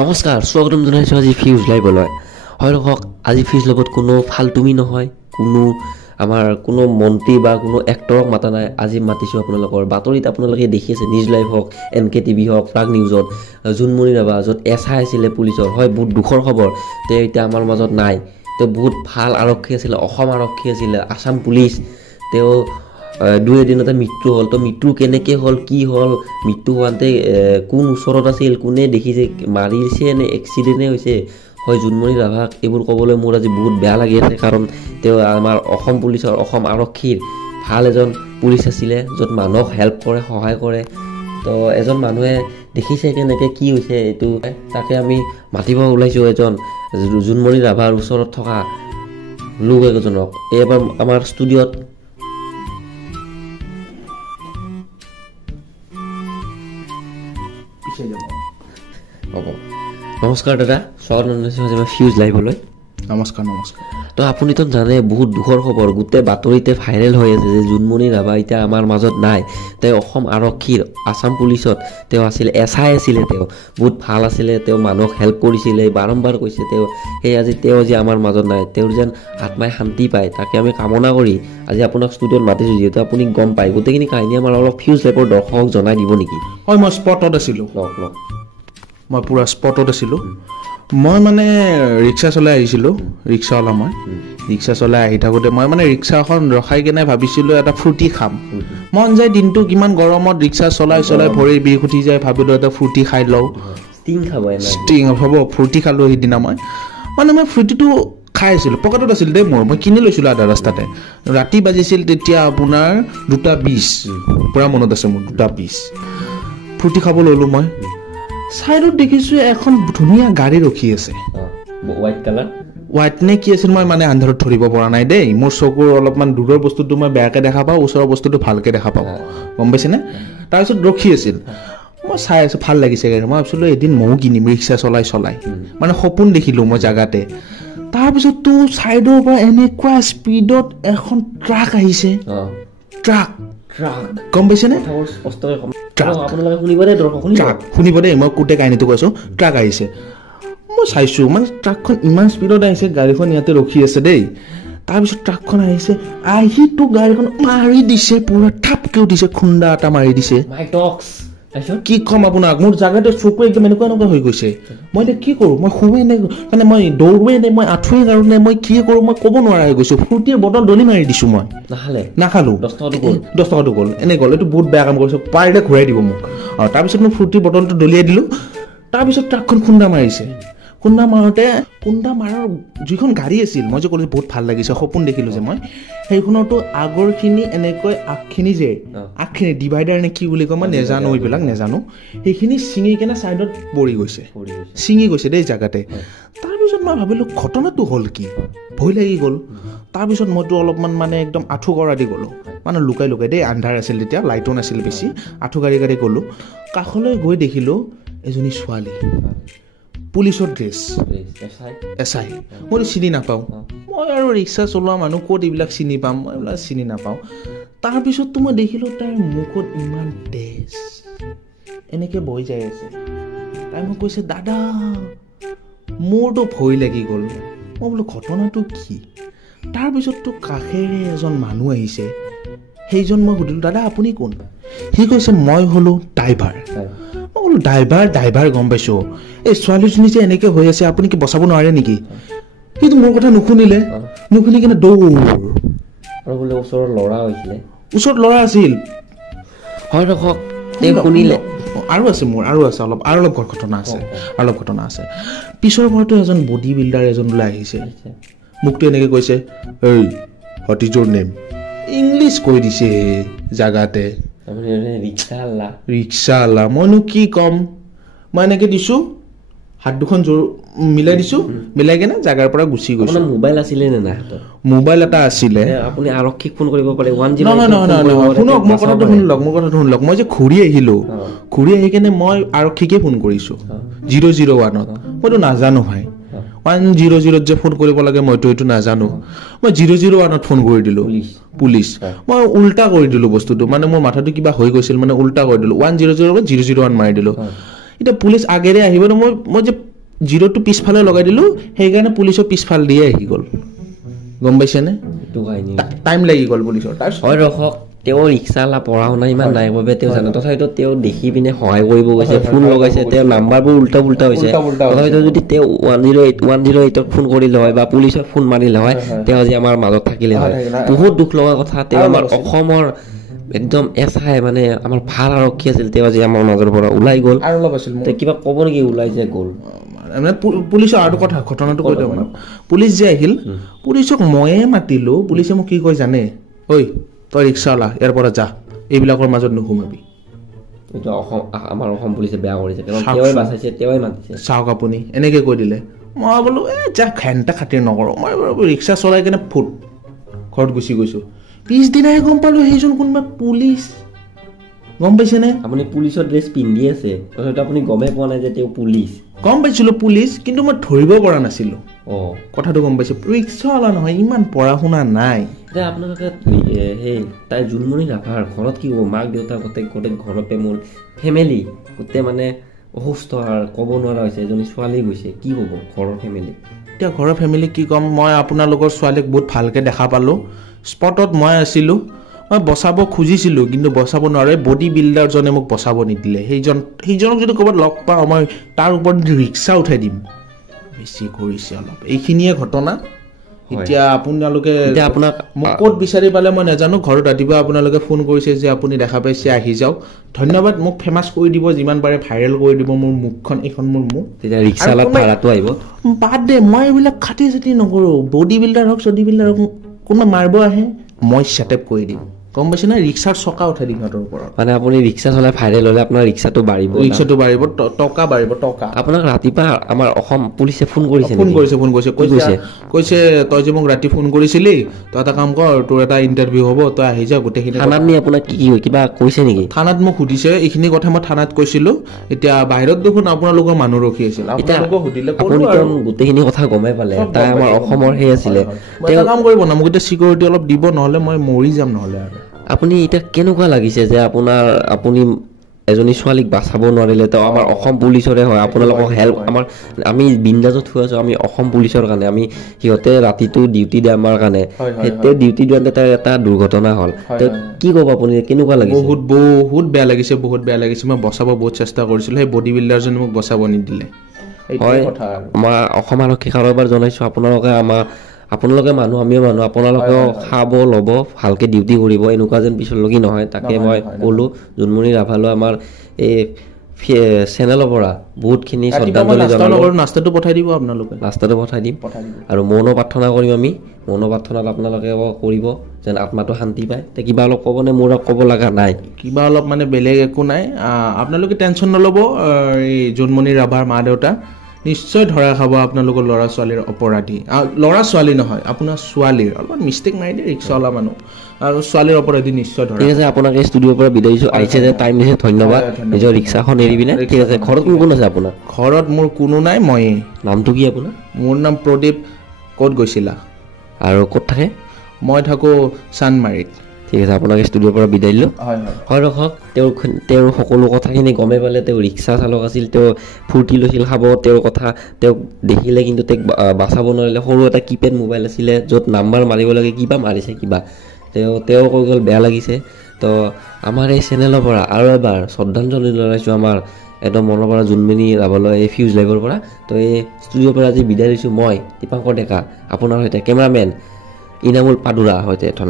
নমস্কাৰ স্বাগতম জনাইছোঁ আজি ফিউজ লাইভলৈ হয় ৰখক আজি ফিউজ লাইভত কোনো ফাল্টুমি নহয় কোনো আমাৰ কোনো মন্ত্ৰী বা কোনো এক্টৰক মাতা নাই আজি মাতিছোঁ আপোনালোকৰ বাতৰিত আপোনালোকে দেখি আছে নিউজ লাইভ হওক NK TV হওক প্ৰাগ নিউজত জুনমণি ৰাভা য'ত SI আছিলে পুলিচৰ হয় বহুত দুখৰ খবৰ তেওঁ এতিয়া আমাৰ মাজত নাই তেওঁ বহুত ভাল আৰক্ষী আছিলে অসম আৰক্ষী আছিলে আসাম পুলিচ তেওঁ দুই দিনতে মৃত্যু হ'ল তো মৃত্যু কেনেকৈ হ'ল কি হ'ল মৃত্যু হোৱাতে কোন ওচৰত আছিল কোনে দেখিছে মাৰিছে নে এক্সিডেণ্টে হৈছে হয় জুনমণি ৰাভাক এইবোৰ ক'বলৈ মোৰ আজি বহুত বেয়া লাগি আছে কাৰণ তেওঁ আমাৰ অসম পুলিচৰ অসম আৰক্ষীৰ ভাল এজন পুলিচ আছিলে য'ত মানুহক হেল্প কৰে সহায় কৰে তো এজন মানুহে দেখিছে কেনেকৈ কি হৈছে এইটো তাকে আমি মাতিব ওলাইছোঁ এজন জুনমণি ৰাভাৰ ওচৰত থকা লোক এজনক এইবাৰ আমাৰ ষ্টুডিঅ'ত নমস্কাৰ দাদা স্বাগতম জনাইছোঁ ফিউজ লাইভলৈ নমস্কাৰ তো আপুনিতো জানে বহুত দুখৰ খবৰ গোটেই বাতৰিতে ভাইৰেল হৈ আছে যে জুনমণি ৰাভা এতিয়া আমাৰ মাজত নাই তেওঁ অসম আৰক্ষীৰ আসাম পুলিচত তেওঁ আছিল SI আছিলে তেওঁ বহুত ভাল আছিলে তেওঁ মানুহক হেল্প কৰিছিলে বাৰম্বাৰ কৈছে তেওঁ সেই আজি তেওঁ যে আমাৰ মাজত নাই তেওঁৰ যেন আত্মাই শান্তি পায় তাকে আমি কামনা কৰি আজি আপোনাক ষ্টুডিঅ'ত মাতিছোঁ যিহেতু আপুনি গম পায় গোটেইখিনি কাহিনী আমাৰ অলপ ফিউজ লাইভৰ দৰ্শকক জনাই দিব নেকি হয় মই স্পটত আছিলোঁ মই পূৰা স্পটত আছিলোঁ মই মানে ৰিক্সা চলাই আহিছিলোঁ ৰিক্সাৱালা মই ৰিক্সা চলাই আহি থাকোঁতে মই মানে ৰিক্সাখন ৰখাই কেনে ভাবিছিলোঁ এটা ফ্ৰুটি খাম মন যায় দিনটো কিমান গৰমত ৰিক্সা চলাই ভৰিৰ বিষ উঠি যায় ভাবিলোঁ এটা ফ্ৰুটি খাই লওঁ ষ্টিং হ'ব ফ্ৰুটি খালোঁ সেইদিনা মই ফ্ৰুটিটো খাই আছিলোঁ পকেটত আছিল দেই মই কিনি লৈছিলোঁ আধা ৰাস্তাতে ৰাতি বাজিছিল তেতিয়া আপোনাৰ 2:20 পূৰা মনত আছে মোৰ 2:20 ফ্ৰুটি খাব ল'লোঁ মই চাইডত দেখিছোঁ এখন ধুনীয়া গাড়ী ৰখি আছে হোৱাইট নে কি আছিল মই মানে আন্ধাৰত ধৰিব পৰা নাই দেই মোৰ চকুৰ অলপমান দূৰৰ বস্তুটো মই বেয়াকৈ দেখা পাওঁ ওচৰৰ বস্তুটো ভালকৈ দেখা পাওঁ গম পাইছেনে তাৰপিছত ৰখি আছিল মই চাই আছোঁ ভাল লাগিছে গাড়ী মই ভাবিছিলোঁ এদিন ময়ো কিনিম ৰিক্সা চলাই মানে সপোন দেখিলোঁ মই জেগাতে তাৰপিছত তো চাইডৰ পৰা এনেকুৱা স্পীডত এখন ট্ৰাক আহিছে ট্ৰাক গম পাইছেনে শুনিব দেই মই গোটেই কাহিনীটো কৈছোঁ ট্ৰাক আহিছে মই চাইছোঁ মানে ট্ৰাকখন ইমান স্পীডত আহিছে গাড়ীখন ইয়াতে ৰখি আছে দেই তাৰপিছত ট্ৰাকখন আহিছে আহিতো গাড়ীখন মাৰি দিছে পুৰা থাপকেও দিছে খুন্দা এটা মাৰি দিছে কি ক'ম আপোনাক মোৰ জেগাতে চকু একদম এনেকুৱা হৈ গৈছে মই এতিয়া কি কৰোঁ মই শুৱে নে মানে মই দৌৰোৱে নে মই আঁঠুৱে কাৰণে মই কি কৰোঁ মই ক'ব নোৱাৰা হৈ গৈছোঁ ফ্ৰুটিৰ বটল দলি মাৰি দিছোঁ মই নাখালোঁ 10 টকাটো গ'ল এনে গ'ল এইটো বহুত বেয়া কাম কৰিছোঁ পাৰিলে ঘূৰাই দিব মোক আৰু তাৰপিছত মই ফ্ৰুটিৰ বটলটো দলিয়াই দিলোঁ তাৰপিছত ট্ৰাকখন খুন্দা মাৰিছে খুন্দা মাৰাৰ যিখন গাড়ী আছিল মই যে ক'লোঁ বহুত ভাল লাগিছে সপোন দেখিলোঁ যে মই সেইখনতো আগৰখিনি এনেকৈ আগখিনি ডিভাইডাৰ নে কি বুলি কয় মই নেজানো এইবিলাক নেজানো সেইখিনি ছিঙি কেনে ছাইডত ছিঙি গৈছে দেই জেগাতে তাৰপিছত মই ভাবিলোঁ ঘটনাটো হ'ল কি ভয় লাগি গ'ল তাৰপিছত মইতো অলপমান মানে একদম আঁঠু কৰা দি গ'লোঁ মানে লুকাই দেই আন্ধাৰ আছিল তেতিয়া লাইটো নাছিল বেছি আঁঠু গাড়ী গ'লোঁ কাষলৈ গৈ দেখিলোঁ এজনী ছোৱালী পুলিচৰ ড্ৰেছ SI মইতো চিনি নাপাওঁ মই আৰু ৰিক্সা চলোৱা মানুহ ক'ত এইবিলাক চিনি পাম মই এইবিলাক চিনি নাপাওঁ তাৰপিছততো মই দেখিলোঁ তাইৰ মুখত ইমান তেজ এনেকৈ বৈ যাই আছে তাই মোক কৈছে দাদা মোৰতো ভয় লাগি গ'ল মই বোলো ঘটনাটো কি তাৰপিছততো কাষেৰে এজন মানুহ আহিছে সেইজন মই সুধিলোঁ দাদা আপুনি কোন সি কৈছে মই হ'লোঁ ড্ৰাইভাৰ মই বোলো ড্ৰাইভাৰ গম পাইছোঁ এই ছোৱালীজনী যে এনেকৈ হৈ আছে আপুনি কি বচাব নোৱাৰে নেকি কিন্তু মোৰ কথা নুশুনি কিনে দৌৰ ওচৰত ল'ৰা আছিল হয় ৰখক শুনিলে আৰু আছে অলপ ঘটনা আছে পিছৰ পৰতো এজন বডি বিল্ডাৰ এজন ওলাই আহিছে মোকতো এনেকৈ কৈছে এই what is Euro name English কৈ দিছে জাগাতে ৰিক্সাৱালা মইনো কি ক'ম মই এনেকৈ দিছোঁ হাত দুখন জোৰ মিলাই দিছোঁ মিলাই কেনে জাগাৰ পৰা গুচি গৈছোঁ মোবাইল আছিলে নে নাই মোবাইল এটা আছিলে আপুনি আৰক্ষীক ফোন কৰিব পাৰে শুনক মোৰ কথাটো শুনলক মই যে ঘূৰি আহি কেনে মই আৰক্ষীকে ফোন কৰিছোঁ 001ত মইতো নাজানো ভাই 100 যে ফোন কৰিব লাগে মইতো এইটো নাজানো মই 001ত ফোন কৰি দিলোঁ পুলিচ মই উল্টা কৰি দিলোঁ বস্তুটো মানে মোৰ মাথাটো কিবা হৈ গৈছিল মানে উল্টা কৰি দিলোঁ 100 001 মাৰি দিলোঁ এতিয়া পুলিচ আগেৰে আহিব মই যে জিৰ'টো পিছফালে লগাই দিলোঁ সেইকাৰণে পুলিচৰ পিছফাল দিয়ে আহি গ'ল গম পাইছেনে এইটো কাহিনী টাইম লাগি গ'ল পুলিচৰ হয় ৰখক তেওঁ ৰিক্সাৱালা পঢ়া শুনা ইমান নাই বাবে তেওঁ জানে তথাপিতো তেওঁ দেখি পিনে সহায় কৰিব গৈছে ফোন লগাইছে তেওঁৰ নাম্বাৰবোৰ উল্টা পুল্টা হৈছে তথাপিতো যদি তেওঁ 108ক ফোন কৰিলে হয় বা পুলিচক ফোন মাৰিলে হয় তেওঁ আজি আমাৰ মাজত থাকিলে হয় বহুত দুখ লগা কথা তেওঁ আমাৰ অসমৰ একদম এছাই মানে আমাৰ ভাল আৰক্ষী আছিল তেওঁ আজি আমাৰ মাজৰ পৰা ওলাই গ'ল আৰু অলপ আছিল কিবা ক'ব নেকি ওলাই যে গ'ল পুলিচৰ আৰু কথা ঘটনাটো কৈ দিওঁ আপোনাক পুলিচ যে আহিল পুলিচক ময়ে মাতিলোঁ পুলিচে মোক কি কয় জানে ঐ তই ৰিক্সাৱালা ইয়াৰ পৰা যা এইবিলাকৰ মাজত নোসোমাবি এইটো আমাৰ অসম পুলিচে বেয়া কৰিছে কাৰণ তেওঁৱে বাচাইছে তেওঁৱে মাতিছে চাওক আপুনি এনেকৈ কৈ দিলে মই বোলো যা ঘেণ্টা খাতিৰ নকৰোঁ মই ৰিক্সা চলাই কেনে ঘৰত গুচি গৈছোঁ পিছদিনাহে গম পালোঁ সেইজন কোনোবা পুলিচ গম পাইছেনে আপুনি পুলিচৰ ড্ৰেছ পিন্ধি আছে তথাপিতো আপুনি গমেই পোৱা নাই যে তেওঁ পুলিচ গম পাইছিলোঁ পুলিচ কিন্তু মই ধৰিব পৰা নাছিলোঁ কথাটো গম পাইছোঁ ৰিক্সাৱালা নহয় ইমান পঢ়া শুনা নাই এতিয়া আপোনালোকে সেই তাই জোনমণি ৰাভাৰ ঘৰত কি হ'ব মাক দেউতাক গোটেই ঘৰতে মোৰ ফেমিলি গোটেই মানে অসুস্থ আৰু ক'ব নোৱাৰা হৈছে এজনী ছোৱালী গৈছে কি হ'ব ঘৰৰ ফেমিলি এতিয়া ঘৰৰ ফেমিলি কি ক'ম মই আপোনালোকৰ ছোৱালীক বহুত ভালকৈ দেখা পালোঁ স্পটত মই আছিলোঁ মই বচাব খুজিছিলোঁ কিন্তু বচাব নোৱাৰে বডি বিল্ডাৰজনে মোক বচাব নিদিলে সেইজনক যদি ক'ৰবাত লগ পাওঁ মই তাৰ ওপৰত ৰিক্সা উঠাই দিম বেছি কৰিছে অলপ এইখিনিয়ে ঘটনা এতিয়া আপোনালোকে আপোনাক মোক ক'ত বিচাৰি পালে মই নাজানো ঘৰত ৰাতিপুৱা আপোনালোকে ফোন কৰিছে যে আপুনি দেখা পাইছে আহি যাওক ধন্যবাদ মোক ফেমাছ কৰি দিব যিমান পাৰে ভাইৰেল কৰি দিব মোৰ মুখখন এইখন মোৰ মুখ তেতিয়া ৰিক্সাৱালা ভাড়াটো আহিব বাদ দে মই এইবিলাক খাটি চাটি নকৰোঁ বডি বিল্ডাৰ হওক চডি বিল্ডাৰ হওক কোনোবা মাৰিব আহে মই ছেটআপ কৰি দিম গম পাইছে না ৰিক্সাৰ চকা উঠাই দিম সিহঁতৰ ওপৰত মানে আপুনি ৰিক্সা চলাই ভাইৰেল হ'লে আপোনাৰ ৰিক্সাটো বাঢ়িব টকা বাঢ়িব টকা আপোনাক ৰাতিপুৱা আমাৰ অসম পুলিচে ফোন কৰিছে কৈছে তই যে মোক ৰাতি ফোন কৰিছিলি তই এটা কাম কৰ তোৰ এটা ইণ্টাৰভিউ হ'ব তই আহি যা গোটেইখিনি থানাত নি আপোনাক কি কিবা কৈছে নেকি থানাত মোক সুধিছে এইখিনি কথা মই থানাত কৈছিলোঁ এতিয়া বাহিৰত দেখোন আপোনালোকৰ মানুহ ৰখি আছিল আপোনালোকক সুধিলে আপুনি গোটেইখিনি কথা গমেই পালে তাই আমাৰ অসমৰ সেই আছিলে এটা কাম কৰিব না মোক এতিয়া চিকিউৰিটি অলপ দিব নহ'লে মই মৰি যাম নহ'লে আৰু আপুনি এতিয়া কেনেকুৱা লাগিছে যে আপুনি এজনী ছোৱালীক বাচাব নোৱাৰিলে তো আমাৰ অসম পুলিচৰে হয় আপোনালোকক হেল্প আমি বিন্দাজত হৈ আছোঁ আমি অসম পুলিচৰ কাৰণে আমি সিহঁতে ৰাতিটো ডিউটি দিয়ে আমাৰ কাৰণে সেই ডিউটি দিওঁতে তাৰ এটা দুৰ্ঘটনা হ'ল কি ক'ব আপুনি কেনেকুৱা লাগিছে বহুত বেয়া লাগিছে মই বচাব বহুত চেষ্টা কৰিছিলোঁ সেই বডি বিল্ডাৰজনে মোক বচাব নিদিলে হয় আমাৰ অসম আৰক্ষী কাৰোবাৰ জনাইছোঁ আপোনালোকে মানুহ আমিও মানুহ আপোনালোকেও খাব ল'ব ভালকৈ ডিউটি কৰিব এনেকুৱা যেন পিছলৈকে নহয় তাকে মই ক'লোঁ জোনমণি ৰাভালৈ আমাৰ এই চেনেলৰ পৰা বহুতখিনি শ্ৰদ্ধাঞ্জলি জনালোঁ নাস্তাটো পঠাই দিব আপোনালোকে নাস্তাটো পঠাই দিম আৰু মৌন প্ৰাৰ্থনা কৰিম আমি মৌন প্ৰাৰ্থনাত আপোনালোকে কৰিব যেন আত্মাটো শান্তি পায় তে কিবা অলপ ক'বনে মোৰ ক'ব লগা নাই কিবা অলপ মানে বেলেগ একো নাই আপোনালোকে টেনশ্যন নল'ব এই জোনমণি ৰাভাৰ মা দেউতা নিশ্চয় ধৰা খাব আপোনালোকৰ ল'ৰা ছোৱালীৰ অপৰাধী ল'ৰা ছোৱালী নহয় আপোনাৰ ছোৱালীৰ অলপমান মিষ্টেক মাৰি দিয়ে ৰিক্সাৱালা মানুহ আৰু ছোৱালীৰ অপৰাধী নিশ্চয় ধৰা ঠিক আছে আপোনাক এই ষ্টুডিঅ'ৰ পৰা বিদায় দিছোঁ আহিছে যে টাইম দিছে ধন্যবাদ নিজৰ ৰিক্সাখন এৰি পিনে ঠিক আছে ঘৰত কোন আছে আপোনাৰ ঘৰত মোৰ কোনো নাই ময়ে নামটো কি আপোনাৰ মোৰ নাম প্ৰদীপ ক'ত গৈছিলা আৰু ক'ত থাকে মই থাকোঁ চানমাৰীত ঠিক আছে আপোনাক ষ্টুডিঅ'ৰ পৰা বিদায় দিলোঁ হয় ৰখক তেওঁৰ সকলো কথাখিনি গমেই পালে তেওঁ ৰিক্সা চালক আছিল তেওঁ ফূৰ্তি লৈছিল খাব তেওঁৰ কথা তেওঁক দেখিলে কিন্তু তেওঁক বাচাব নোৱাৰিলে সৰু এটা কিপেড মোবাইল আছিলে য'ত নাম্বাৰ মাৰিব লাগে কিবা মাৰিছে কিবা তেওঁ কৈ গ'ল বেয়া লাগিছে তো আমাৰ এই চেনেলৰ পৰা আৰু এবাৰ শ্ৰদ্ধাঞ্জলি জনাইছোঁ আমাৰ একদম মনৰ পৰা জোনমণি ৰাভালৈ এই ফিউজ লাইভৰ পৰা তো এই ষ্টুডিঅ'ৰ পৰা আজি বিদায় দিছোঁ মই দীপাংকৰ ডেকা আপোনাৰ সৈতে কেমেৰামেন ইনামুল পাদুৰা সৈতে ধন্যবাদ।